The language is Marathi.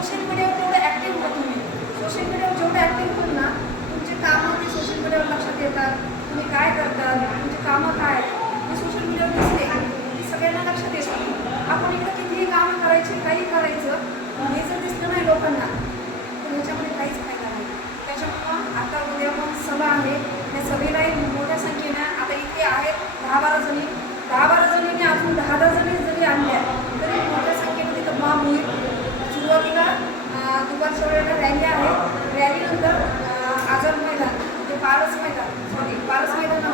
सोशल मीडियावर तेवढं ॲक्टिव्ह होत तुम्ही. सोशल मीडियावर जेवढं ॲक्टिव्ह होईल ना तुमचे कामं ते सोशल मीडियावर लक्षात येतात. तुम्ही काय करता तुमचे कामं काय ते सोशल मीडियावर दिसते. ते सगळ्यांना लक्षात येतात आपण इकडं कितीही कामं करायची काही करायचं हे जर दिसलं नाही लोकांना तर ह्याच्यामध्ये काहीच फायदा नाही. त्याच्यामुळं आता उद्या मग सभा आहे. त्या सभेलाही para os maidanos.